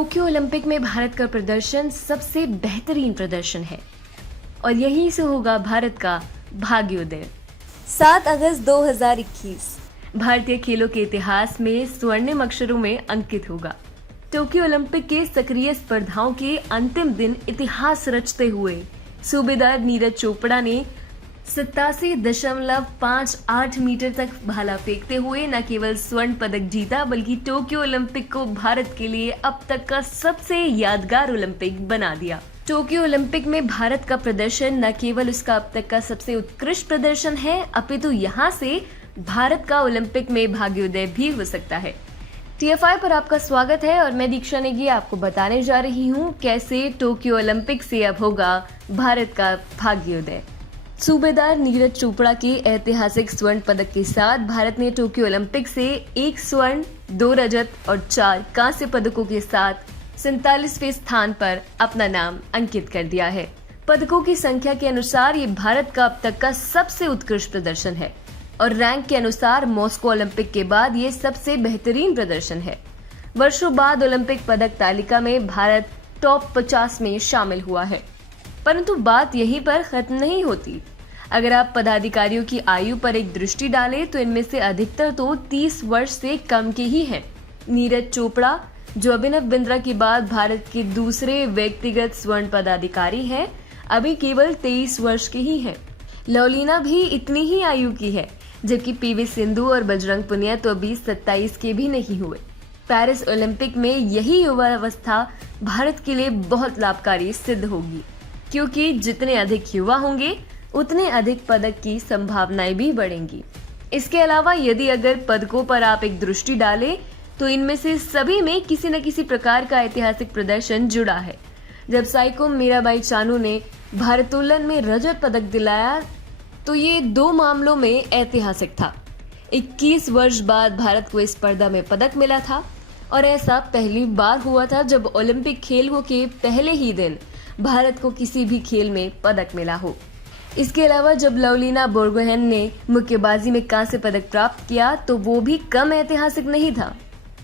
Tokyo Olympic में भारत का प्रदर्शन सबसे बेहतरीन प्रदर्शन है और यहीं से होगा भारत का भाग्योदय। 7 अगस्त 2021 भारतीय खेलों के इतिहास में स्वर्णिम अक्षरों में अंकित होगा। टोक्यो ओलंपिक के सक्रिय स्पर्धाओं के अंतिम दिन इतिहास रचते हुए सूबेदार नीरज चोपड़ा ने 87.58 मीटर तक भाला फेंकते हुए न केवल स्वर्ण पदक जीता बल्कि टोक्यो ओलंपिक को भारत के लिए अब तक का सबसे यादगार ओलंपिक बना दिया। टोक्यो ओलंपिक में भारत का प्रदर्शन न केवल उसका अब तक का सबसे उत्कृष्ट प्रदर्शन है, अपितु यहाँ से भारत का ओलंपिक में भाग्योदय भी हो सकता है। TFI पर आपका स्वागत है और मैं दीक्षा नेगी आपको बताने जा रही हूँ कैसे टोक्यो ओलंपिक से अब होगा भारत का भाग्योदय। सूबेदार नीरज चोपड़ा के ऐतिहासिक स्वर्ण पदक के साथ भारत ने टोक्यो ओलंपिक से 1 स्वर्ण, 2 रजत और 4 कांस्य पदकों के साथ 47वें स्थान पर अपना नाम अंकित कर दिया है। पदकों की संख्या के अनुसार ये भारत का अब तक का सबसे उत्कृष्ट प्रदर्शन है और रैंक के अनुसार मॉस्को ओलंपिक के बाद ये सबसे बेहतरीन प्रदर्शन है। वर्षों बाद ओलंपिक पदक तालिका में भारत टॉप 50 में शामिल हुआ है, परंतु बात यहीं पर खत्म नहीं होती। अगर आप पदाधिकारियों की आयु पर एक दृष्टि डालें तो इनमें से अधिकतर तो 30 वर्ष से कम के ही हैं। नीरज चोपड़ा, जो अभिनव बिंद्रा के बाद भारत के दूसरे व्यक्तिगत स्वर्ण पदाधिकारी हैं, अभी केवल 23 वर्ष के ही हैं। लवलीना भी इतनी ही आयु की है, जबकि PV सिंधु और बजरंग पुनिया तो अभी 27 के भी नहीं हुए। पेरिस ओलंपिक में यही युवावस्था भारत के लिए बहुत लाभकारी सिद्ध होगी, क्योंकि जितने अधिक युवा होंगे उतने अधिक पदक की संभावनाएं भी बढ़ेंगी। इसके अलावा यदि अगर पदकों पर आप एक दृष्टि डालें तो इनमें से सभी में किसी न किसी प्रकार का ऐतिहासिक प्रदर्शन जुड़ा है। जब साइकोम मीराबाई चानू ने भारोत्तोलन में रजत पदक दिलाया तो ये 2 मामलों में ऐतिहासिक था। 21 वर्ष बाद भारत को इस स्पर्धा में पदक मिला था और ऐसा पहली बार हुआ था जब ओलंपिक खेलों के पहले ही दिन भारत को किसी भी खेल में पदक मिला हो। इसके अलावा जब लवलीना बोरगोहेन ने मुक्केबाजी में कांस्य पदक प्राप्त किया तो वो भी कम ऐतिहासिक नहीं था।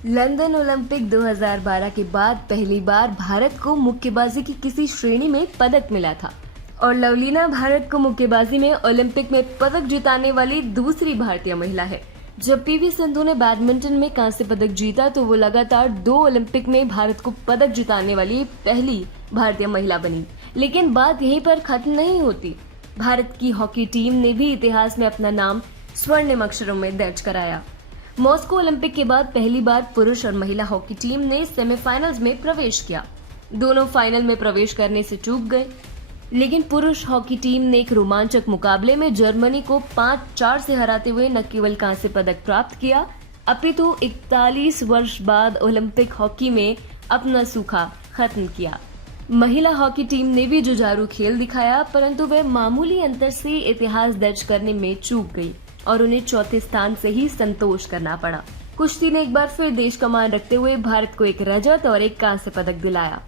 लंदन ओलंपिक 2012 के बाद पहली बार भारत को मुक्केबाजी की किसी श्रेणी में पदक मिला था और लवलीना भारत को मुक्केबाजी में ओलंपिक में पदक जिताने वाली दूसरी भारतीय महिला है। जब PV सिंधु ने बैडमिंटन में कांस्य पदक जीता तो वो लगातार 2 ओलंपिक में भारत को पदक जिताने वाली पहली भारतीय महिला बनी। लेकिन बात यहीं पर खत्म नहीं होती। भारत की हॉकी टीम ने भी इतिहास में अपना नाम स्वर्णिम अक्षरों में दर्ज कराया। मॉस्को ओलंपिक के बाद पहली बार पुरुष और महिला हॉकी टीम ने सेमीफाइनल्स में प्रवेश किया। दोनों फाइनल में प्रवेश करने से चूक गए, लेकिन पुरुष हॉकी टीम ने एक रोमांचक मुकाबले में जर्मनी को 5-4 से हराते हुए न केवल कांस्य पदक प्राप्त किया, अपितु 41 वर्ष बाद ओलंपिक हॉकी में अपना सूखा खत्म किया। महिला हॉकी टीम ने भी जुझारू खेल दिखाया, परंतु वह मामूली अंतर से इतिहास दर्ज करने में चूक गई और उन्हें चौथे स्थान से ही संतोष करना पड़ा। कुश्ती ने एक बार फिर देश का मान रखते हुए भारत को एक रजत और एक कांस्य पदक दिलाया।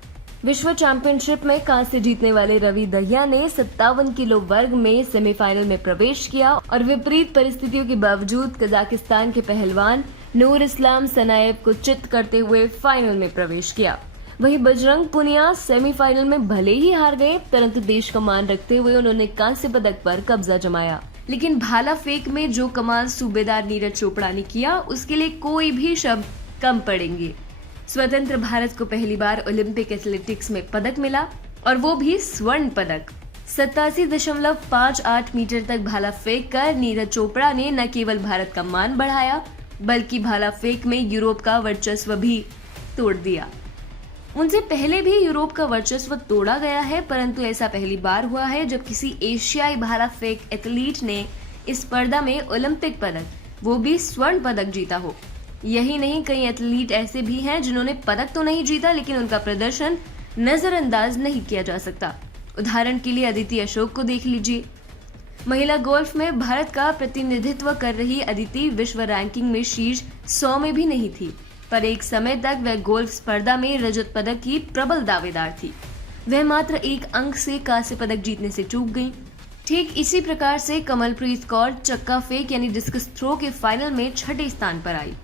विश्व चैंपियनशिप में कांस्य जीतने वाले रवि दहिया ने 57 किलो वर्ग में सेमीफाइनल में प्रवेश किया और विपरीत परिस्थितियों के बावजूद कजाकिस्तान के पहलवान नूर इस्लाम सनाएव को चित करते हुए फाइनल में प्रवेश किया। वहीं बजरंग पुनिया सेमीफाइनल में भले ही हार गए, परंतु देश का मान रखते हुए उन्होंने कांस्य पदक पर कब्जा जमाया। लेकिन भाला फेंक में जो कमाल सूबेदार नीरज चोपड़ा ने किया, उसके लिए कोई भी शब्द कम पड़ेंगे। स्वतंत्र भारत को पहली बार ओलंपिक एथलेटिक्स में पदक मिला और वो भी स्वर्ण पदक। 87.58 मीटर तक भाला फेंक कर नीरज चोपड़ा ने न केवल भारत का मान बढ़ाया बल्कि भाला फेंक में यूरोप का वर्चस्व भी तोड़ दिया। उनसे पहले भी यूरोप का वर्चस्व तोड़ा गया है, परंतु ऐसा पहली बार हुआ है जब किसी एशियाई भाला फेंक एथलीट ने इस स्पर्धा में ओलंपिक पदक, वो भी स्वर्ण पदक जीता हो। यही नहीं, कई एथलीट ऐसे भी हैं जिन्होंने पदक तो नहीं जीता लेकिन उनका प्रदर्शन नजरअंदाज नहीं किया जा सकता। उदाहरण के लिए अदिति अशोक को देख लीजिए। महिला गोल्फ में भारत का प्रतिनिधित्व कर रही अदिति विश्व रैंकिंग में शीर्ष 100 में भी नहीं थी, पर एक समय तक वह गोल्फ स्पर्धा में रजत पदक की प्रबल दावेदार थी। वह मात्र 1 अंक से कांस्य पदक जीतने से चूक गई। ठीक इसी प्रकार से कमलप्रीत कौर चक्का फेंक यानी डिस्कस थ्रो के फाइनल में 6ठे स्थान पर आई।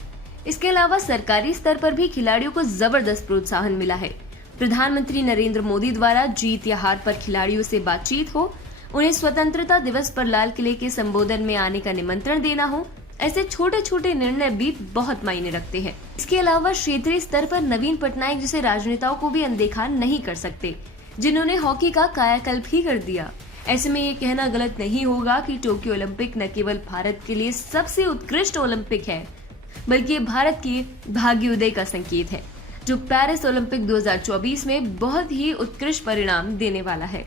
इसके अलावा सरकारी स्तर पर भी खिलाड़ियों को जबरदस्त प्रोत्साहन मिला है। प्रधानमंत्री नरेंद्र मोदी द्वारा जीत या हार पर खिलाड़ियों से बातचीत हो, उन्हें स्वतंत्रता दिवस पर लाल किले के संबोधन में आने का निमंत्रण देना हो, ऐसे छोटे छोटे निर्णय भी बहुत मायने रखते हैं। इसके अलावा क्षेत्रीय स्तर पर नवीन पटनायक जैसे राजनेताओं को भी अनदेखा नहीं कर सकते, जिन्होंने हॉकी का कायाकल्प ही कर दिया। ऐसे में ये कहना गलत नहीं होगा कि टोक्यो ओलंपिक न केवल भारत के लिए सबसे उत्कृष्ट ओलंपिक है, बल्कि ये भारत के भाग्योदय का संकेत है, जो पेरिस ओलंपिक 2024 में बहुत ही उत्कृष्ट परिणाम देने वाला है।